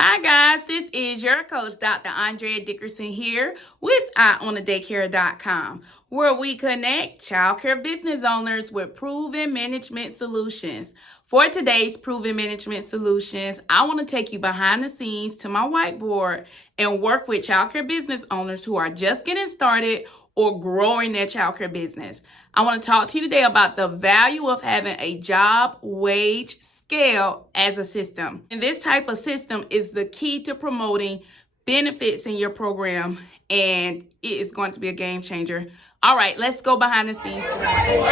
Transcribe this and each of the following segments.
Hi guys, this is your coach, Dr. Andrea Dickerson here with EyeOnTheDaycare.com, where we connect childcare business owners with proven management solutions. For today's proven management solutions, I want to take you behind the scenes to my whiteboard and work with childcare business owners who are just getting started or growing their childcare business. I want to talk to you today about the value of having a job wage scale as a system. And this type of system is the key to promoting benefits in your program, and it is going to be a game changer. All right, let's go behind the scenes today.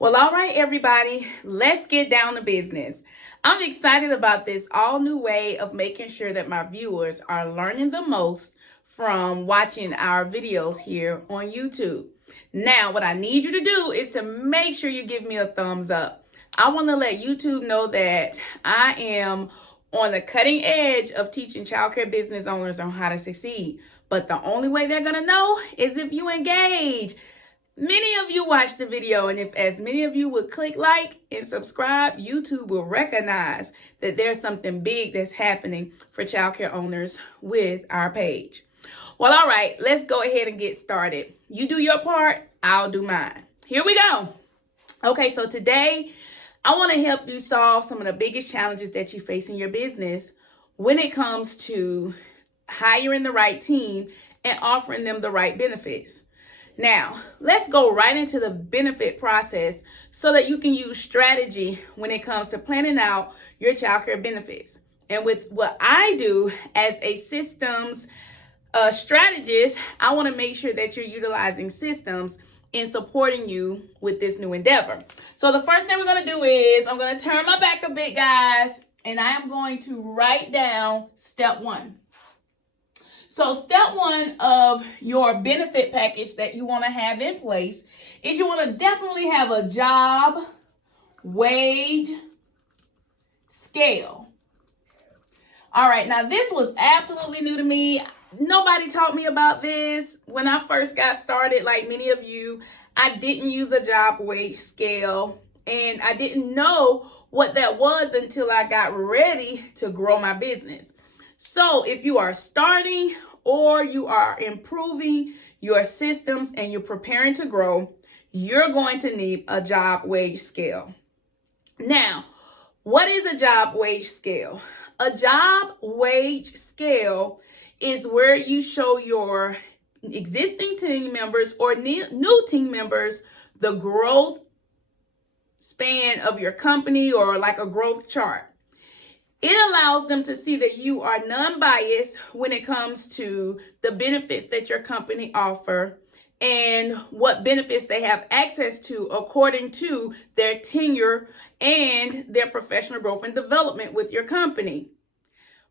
Well, all right, everybody, let's get down to business. I'm excited about this all new way of making sure that my viewers are learning the most from watching our videos here on YouTube. Now, what I need you to do is to make sure you give me a thumbs up. I want to let YouTube know that I am on the cutting edge of teaching childcare business owners on how to succeed. But the only way they're going to know is if you engage. Many of you watch the video, and if as many of you would click like and subscribe, YouTube will recognize that there's something big that's happening for childcare owners with our page. Well, all right, let's go ahead and get started. You do your part, I'll do mine. Here we go. Okay, so today I want to help you solve some of the biggest challenges that you face in your business when it comes to hiring the right team and offering them the right benefits. Now, let's go right into the benefit process so that you can use strategy when it comes to planning out your childcare benefits. And with what I do as a systems strategist, I want to make sure that you're utilizing systems in supporting you with this new endeavor. So the first thing we're going to do is I'm going to turn my back a bit, guys, and I am going to write down step one. So step one of your benefit package that you want to have in place is you want to definitely have a job wage scale. All right, now this was absolutely new to me. Nobody taught me about this when I first got started. Like many of you, I didn't use a job wage scale, and I didn't know what that was until I got ready to grow my business. So if you are starting or you are improving your systems and you're preparing to grow, you're going to need a job wage scale. Now, what is a job wage scale? A job wage scale is where you show your existing team members or new team members the growth span of your company, or like a growth chart. It allows them to see that you are non-biased when it comes to the benefits that your company offer and what benefits they have access to according to their tenure and their professional growth and development with your company.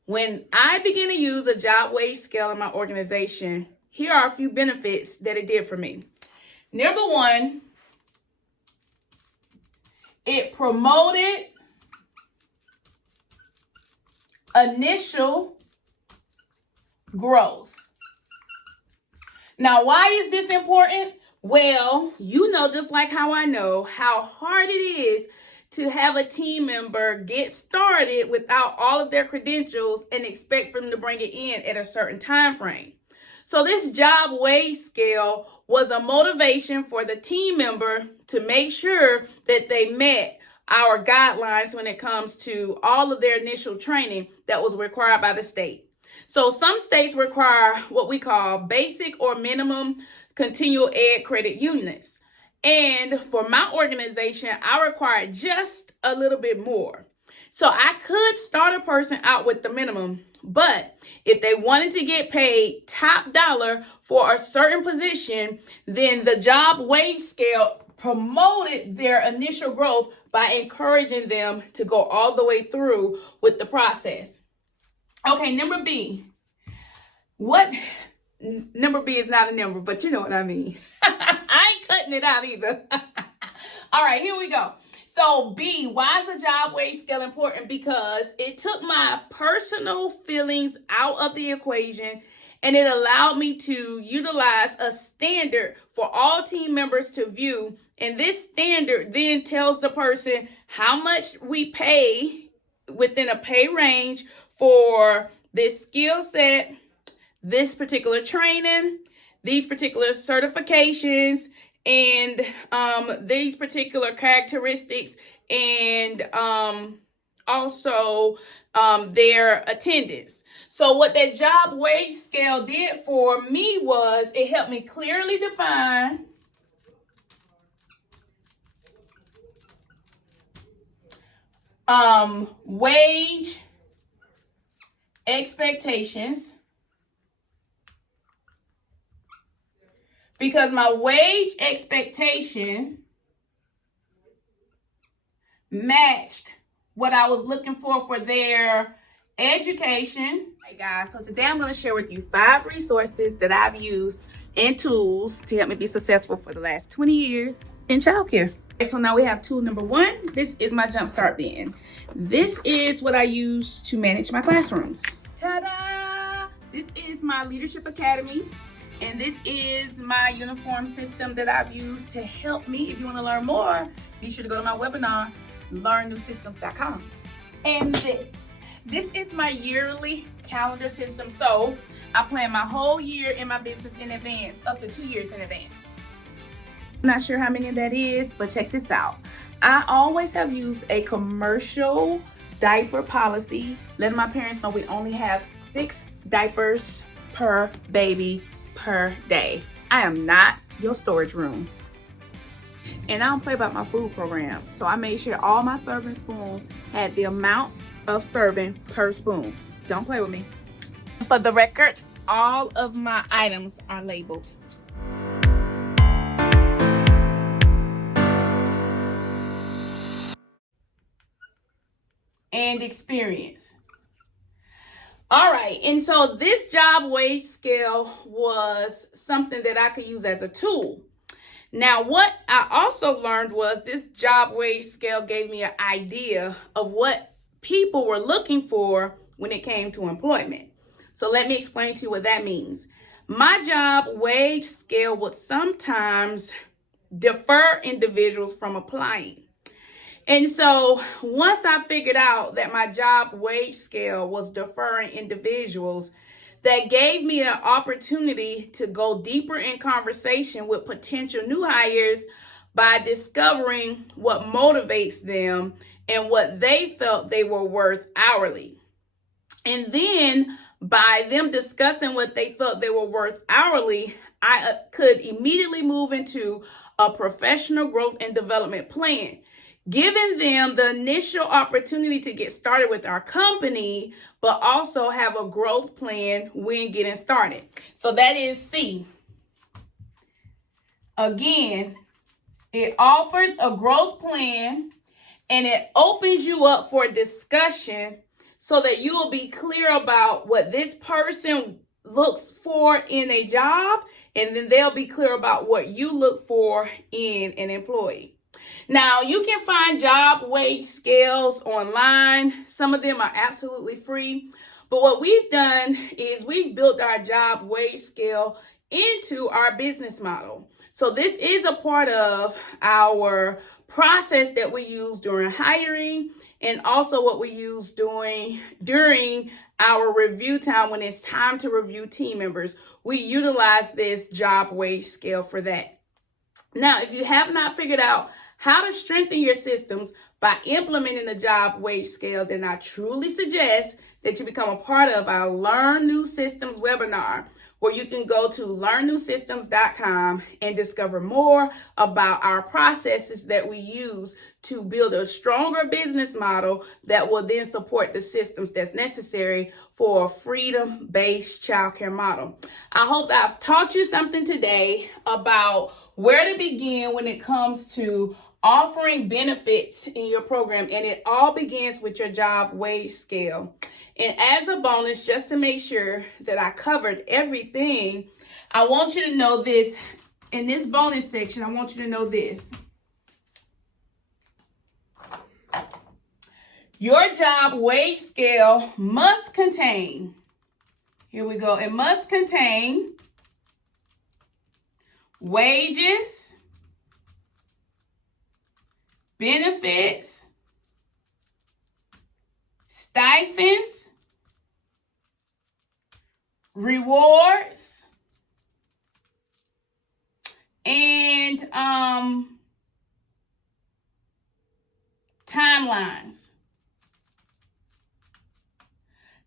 When I began to use a job wage scale in my organization, here are a few benefits that it did for me. Number one, it promoted initial growth. Now, why is this important? Well, you know, just like how I know how hard it is to have a team member get started without all of their credentials and expect for them to bring it in at a certain time frame. So this job wage scale was a motivation for the team member to make sure that they met our guidelines when it comes to all of their initial training that was required by the state. So some states require what we call basic or minimum continual ed credit units. And for my organization, I required just a little bit more. So I could start a person out with the minimum, but if they wanted to get paid top dollar for a certain position, then the job wage scale promoted their initial growth by encouraging them to go all the way through with the process. Okay, number B. Number B is not a number, but you know what I mean. I ain't cutting it out either. All right, here we go. So B, why is a job wage scale important? Because it took my personal feelings out of the equation and it allowed me to utilize a standard for all team members to view. And this standard then tells the person how much we pay within a pay range for this skill set, this particular training, these particular certifications, and these particular characteristics, and also their attendance. So what that job wage scale did for me was it helped me clearly define wage expectations, because my wage expectation matched what I was looking for their education. Hey guys, so today I'm going to share with you 5 resources that I've used and tools to help me be successful for the last 20 years in childcare. Okay, so now we have tool number 1. This is my Jumpstart bin. This is what I use to manage my classrooms. Ta-da! This is my Leadership Academy. And this is my uniform system that I've used to help me. If you want to learn more, be sure to go to my webinar, learnnewsystems.com. And this is my yearly calendar system. So I plan my whole year in my business in advance, up to 2 years in advance. I'm not sure how many that is, but check this out. I always have used a commercial diaper policy, letting my parents know we only have 6 diapers per baby per day. I am not your storage room. And I don't play about my food program. So I made sure all my serving spoons had the amount of serving per spoon. Don't play with me. For the record, all of my items are labeled. And experience. All right, and so this job wage scale was something that I could use as a tool. Now, what I also learned was this job wage scale gave me an idea of what people were looking for when it came to employment. So let me explain to you what that means. My job wage scale would sometimes defer individuals from applying. And so once I figured out that my job wage scale was deferring individuals, that gave me an opportunity to go deeper in conversation with potential new hires by discovering what motivates them and what they felt they were worth hourly. And then by them discussing what they felt they were worth hourly, I could immediately move into a professional growth and development plan, giving them the initial opportunity to get started with our company, but also have a growth plan when getting started. So that is C. Again, it offers a growth plan and it opens you up for discussion so that you will be clear about what this person looks for in a job, and then they'll be clear about what you look for in an employee. Now, you can find job wage scales online. Some of them are absolutely free. But what we've done is we've built our job wage scale into our business model. So this is a part of our process that we use during hiring, and also what we use during our review time when it's time to review team members. We utilize this job wage scale for that. Now, if you have not figured out how to strengthen your systems by implementing the job wage scale, then I truly suggest that you become a part of our Learn New Systems webinar, where you can go to learnnewsystems.com and discover more about our processes that we use to build a stronger business model that will then support the systems that's necessary for a freedom-based childcare model. I hope that I've taught you something today about where to begin when it comes to offering benefits in your program, and it all begins with your job wage scale. And as a bonus, just to make sure that I covered everything, I want you to know this. In this bonus section, I want you to know this. Your job wage scale must contain, here we go, it must contain wages, benefits, stipends, rewards, and timelines.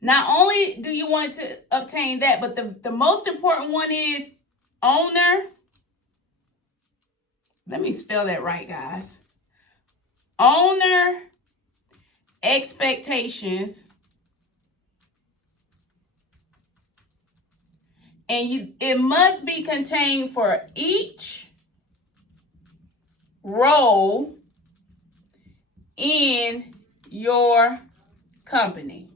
Not only do you want to obtain that, but the most important one is owner. Let me spell that right, guys. Owner expectations. And it must be contained for each role in your company.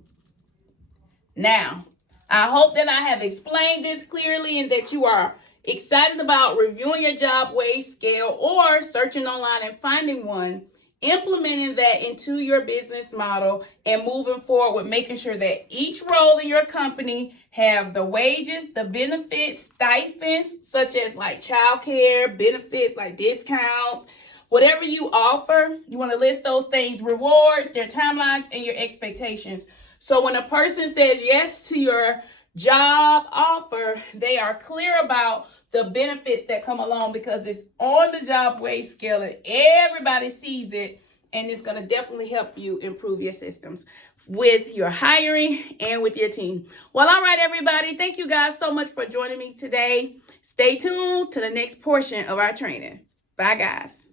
Now, I hope that I have explained this clearly and that you are excited about reviewing your job wage scale or searching online and finding one, implementing that into your business model, and moving forward with making sure that each role in your company have the wages, the benefits, stipends, such as like childcare, benefits like discounts, whatever you offer, you want to list those things, rewards, their timelines, and your expectations. So when a person says yes to your job offer, they are clear about the benefits that come along, because it's on the job wage scale and everybody sees it, and it's going to definitely help you improve your systems with your hiring and with your team. Well, all right, everybody. Thank you guys so much for joining me today. Stay tuned to the next portion of our training. Bye, guys.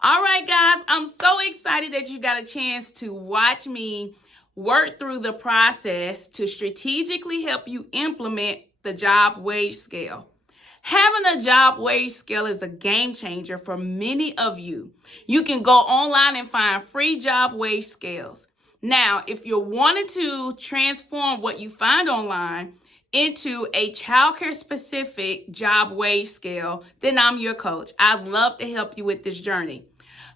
All right, guys. I'm so excited that you got a chance to watch me work through the process to strategically help you implement the job wage scale. Having a job wage scale is a game changer for many of you. You can go online and find free job wage scales. Now, if you're wanting to transform what you find online into a childcare specific job wage scale, then I'm your coach. I'd love to help you with this journey.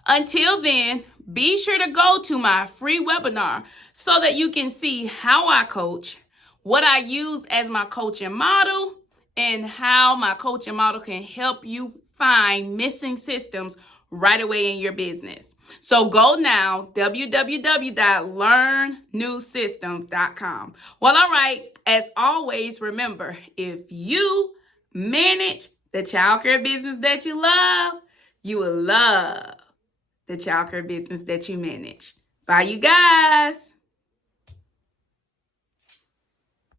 Until then, be sure to go to my free webinar so that you can see how I coach, what I use as my coaching model, and how my coaching model can help you find missing systems right away in your business. So go now, www.learnnewsystems.com. Well, all right, as always, remember, if you manage the childcare business that you love, you will love the childcare business that you manage. Bye, you guys.